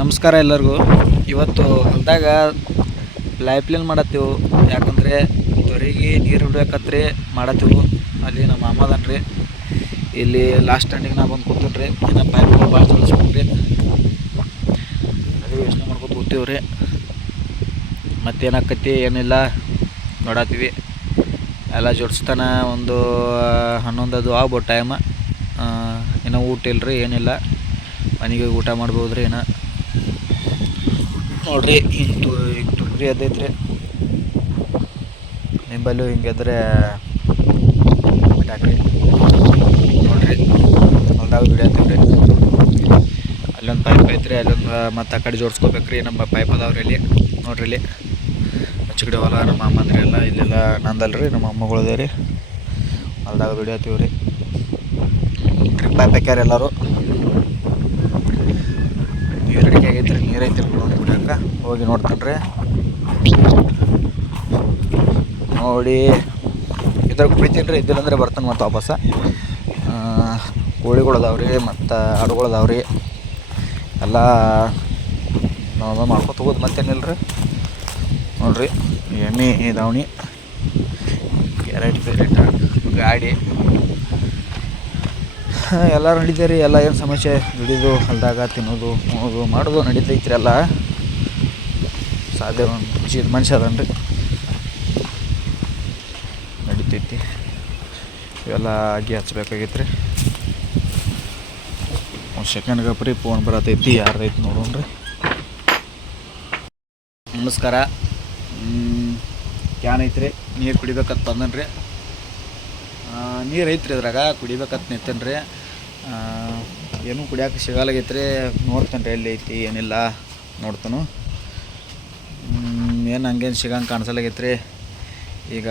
ನಮಸ್ಕಾರ ಎಲ್ಲರಿಗೂ. ಇವತ್ತು ಹೊಲದಾಗ ಲೈಫ್ಲೈನ್ ಮಾಡತ್ತೀವಿ. ಯಾಕಂದರೆ ತೊರಿಗೆ ನೀರು ಹಿಡ್ಬೇಕತ್ರಿ ಮಾಡತ್ತೀವಿ. ಅಲ್ಲಿ ನಮ್ಮ ಮಾಮದನ್ರಿ ಇಲ್ಲಿ ಲಾಸ್ಟ್ ಸ್ಟ್ಯಾಂಡಿಗೆ ನಾ ಬಂದು ಕೂತೀನಿ ಇನ್ನು ಪೈಪ್ ಭಾಳ ಜೋಡಿಸ್ಬೇಕ್ರಿ. ಅದೇ ಯೋಚನೆ ಮಾಡ್ಕೊತ ಕೂತೀವಿ ರೀ ಮತ್ತೇನಾಕತಿ ಏನಿಲ್ಲ. ನೋಡತ್ತೀವಿ. ಎಲ್ಲ ಜೋಡಿಸ್ತಾನ ಒಂದು ಹನ್ನೊಂದು ಅದು ಆಗ್ಬೋದು ಟೈಮ್ ಇನ್ನೂ ಊಟ ಇಲ್ಲರಿ ಏನಿಲ್ಲ. ಮನೆಗೆ ಊಟ ಮಾಡ್ಬೋದು ರೀ ಏನೋ ನೋಡ್ರಿ ಈಗ ತುಗ್ರಿ ಅದೈತ್ರಿ ನಿಂಬಲ್ಲೂ ಹಿಂಗಿದ್ರೆ ಬಿಟ್ಟಾಕ್ರಿ. ನೋಡ್ರಿ, ಹೊಲ್ದಾಗ ದುಡಿಯತ್ತೀವಿ ರೀ ಅಲ್ಲೊಂದು ಪೈಪ್ ಐತ್ರಿ, ಅಲ್ಲೊಂದು, ಮತ್ತೆ ಆ ಕಡೆ ಜೋಡಿಸ್ಕೋಬೇಕ್ರಿ, ನಮ್ಮ ಪೈಪ್ ಅದಾವ್ರಿ ಇಲ್ಲಿ ನೋಡ್ರಿ ಇಲ್ಲಿ. ಕಡೆ ಹೊಲ, ನಮ್ಮ ಅಮ್ಮಂದ್ರಿ ಎಲ್ಲ, ಇಲ್ಲೆಲ್ಲ ನಂದಲ್ರಿ, ನಮ್ಮ ಅಮ್ಮಗಳದೇ ರೀ. ಹೊಲ್ದಾಗ ದುಡಿಯತ್ತೀವಿ ರೀ ಟ್ರಿಪ್ ಹಾಕ್ಯಾರ ಎಲ್ಲರೂ? ನೀರು ಅಡಿಕೆ ಆಗೈತ್ರಿ, ನೀರು ಐತಿ ಕುಡಿಯಕ್ಕೆ ಹೋಗಿ ನೋಡ್ತಾನೆ ರೀ ನೋಡಿ ಇದ್ರಾಗ ಕುಳಿತೀನಿ ರೀ ಇದ್ದಿಲ್ಲಂದ್ರೆ ಬರ್ತಾನೆ ಮತ್ತೆ ವಾಪಸ್. ಕೋಳಿಗಳು ಅದಾವ್ರಿ ಮತ್ತು ಆಡುಗಳು ಅದಾವ್ರಿ ಎಲ್ಲ ನಾವು ಮಾಡ್ಕೊತ ಹೋಗೋದು ಮತ್ತೇನಿಲ್ಲ ರೀ ನೋಡ್ರಿ, ಎಮ್ಮೆ, ದಾವಣಿ, ಕ್ಯಾರೆಟ್ ಬೇರೆಟ್ ಗಾಡಿ. ಎಲ್ಲ ನಡೀತೀರಿ ಎಲ್ಲ ಏನು ಸಮಸ್ಯೆ? ದುಡಿದು, ಹೊಲ್ದಾಗ ತಿನ್ನೋದು ಮಾಡೋದು ಮಾಡೋದು ನಡೀತೈತ್ರಿ ಎಲ್ಲ. ಸಾಧ್ಯ ಜೀದ ಮನುಷ್ಯ ಅದನ್ ರೀ ನಡಿತೈತಿ. ಇವೆಲ್ಲ ಅಗಿ ಹಚ್ಬೇಕಾಗಿತ್ತು ರೀ ಒಂದು ಸೆಕೆಂಡ್ ಗಪ್ರಿ ಫೋನ್ ಬರತೈತಿ ಯಾರ್ದೈತಿ ರೀ ನಮಸ್ಕಾರ. ಕ್ಯಾನ್ ಐತ್ರಿ. ನೀರು ಕುಡಿಬೇಕಂತ ಬಂದನ್ ರೀ ನೀರು ಐತ್ರಿ ಅದ್ರಾಗ ಕುಡಿಬೇಕಂತ ನಿಂತೇನೆ ರೀ ಏನೂ ಕುಡಿಯೋಕೆ ಸಿಗಲ್ಲಾಗೈತ್ರಿ ನೋಡ್ತೇನೆ ರೀ ಎಲ್ಲಿ ಐತಿ, ಏನಿಲ್ಲ. ನೋಡ್ತಾನು. ಏನು ಹಂಗೇನು ಸಿಗಂಗೆ ರೀ ಈಗ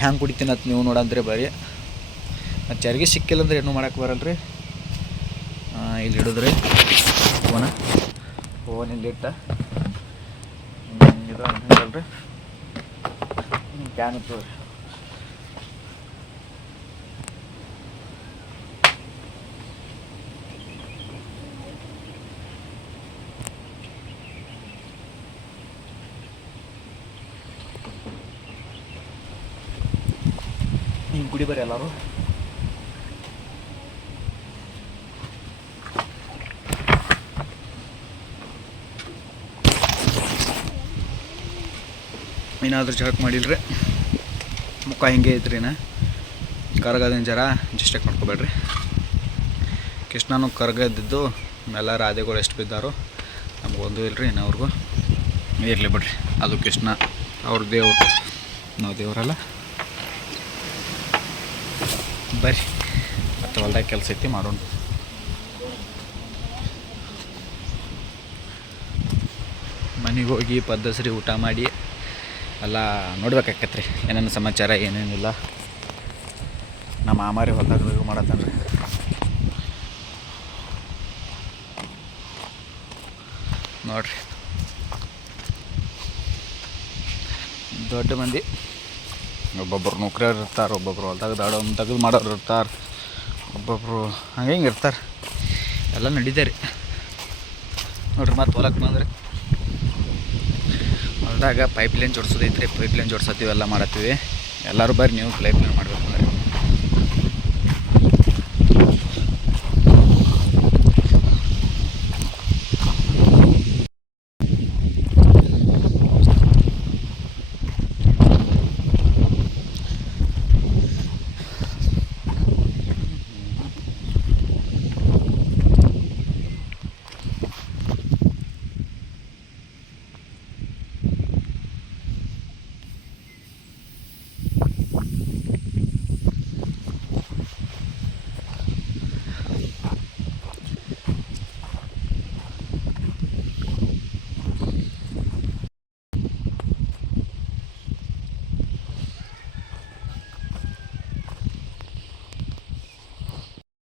ಹ್ಯಾಂಗೆ ಅಂತ ನೀವು ನೋಡಂದ್ರೆ ಬರೀ. ಮತ್ತು ಚರ್ಗಿ ಸಿಕ್ಕಿಲ್ಲ ಅಂದ್ರೆ ಏನೂ ಬರಲ್ಲ ಬರಲ್ರಿ ಇಲ್ಲಿ ಹಿಡಿದ್ರಿ ಫೋನ. ಫೋನ್ ಇಲ್ಲಿ ಇಟ್ಟ. ಇದು ಅಂತಲ್ರಿ ಕ್ಯಾನ್ ಇತ್ತು. ಹಿಂಗೆ ಗುಡಿ ಬರ್ರಿ ಎಲ್ಲರೂ? ಏನಾದರೂ ಜಗಕ್ಕೆ ಮಾಡಿಲ್ರಿ. ಮುಖ ಹಿಂಗೆ ಐತ್ರಿ ನಾ ಕರ್ಗದೇನು ಜರ ಅಡ್ಜಸ್ಟೆಕ್ ಮಾಡ್ಕೋಬೇಡ್ರಿ. ಕೃಷ್ಣನೂ ಕರ್ಗದಿದ್ದು ಎಲ್ಲ ರಾಧೆಗಳು ಎಷ್ಟು ಬಿದ್ದಾರೋ ನಮಗೊಂದು ಇಲ್ರಿ ಇನ್ನವ್ರಿಗೂ ಇರಲಿ ಬಿಡ್ರಿ. ಅದು ಕೃಷ್ಣ, ಅವ್ರ ದೇವ್ರು. ನಾವು ದೇವರಲ್ಲ. ಬರ್ರಿ. ಮತ್ತು ಹೊಲ್ದಾಗ ಕೆಲಸ ಐತಿ, ಮಾಡೋಣ. ಮನೆಗೆ ಹೋಗಿ ಪದ್ದಸರಿ ಊಟ ಮಾಡಿ ಎಲ್ಲ ನೋಡ್ಬೇಕಾಕತ್ರಿ, ಏನೇನು ಸಮಾಚಾರ, ಏನೇನಿಲ್ಲ. ನಮ್ಮ ಮಾಮಾರಿ ಹೊಲ್ದಾಗ ಮಾಡತ್ತಾನ ರೀ ನೋಡ್ರಿ. ದೊಡ್ಡ ಮಂದಿ. ಒಬ್ಬೊಬ್ರು ನೌಕರಿಯವ್ರು ಇರ್ತಾರೆ, ಒಬ್ಬೊಬ್ರು ಹೊಲ್ದಾಗ ದಾಡೋ ತೆಗೆದು ಮಾಡೋರು ಇರ್ತಾರೆ, ಒಬ್ಬೊಬ್ರು ಹಂಗೆ ಹಿಂಗೆ ಇರ್ತಾರೆ. ಎಲ್ಲ ನಡೀತೆ ರೀ. ನೋಡ್ರಿ ಮತ್ತೆ ಹೊಲಕ್ಕೆ ಬಂದ್ರಿ. ಹೊಲ್ದಾಗ ಪೈಪ್ ಲೈನ್ ಜೋಡ್ಸೋದೈತ್ರಿ ಪೈಪ್ ಲೈನ್ ಜೋಡ್ಸತ್ತೀವಿ ಎಲ್ಲ ಮಾಡತ್ತೀವಿ. ಎಲ್ಲರೂ ಬರ್ರಿ ನೀವು ಪೈಪ್ ಲೈನ್ ಮಾಡಿ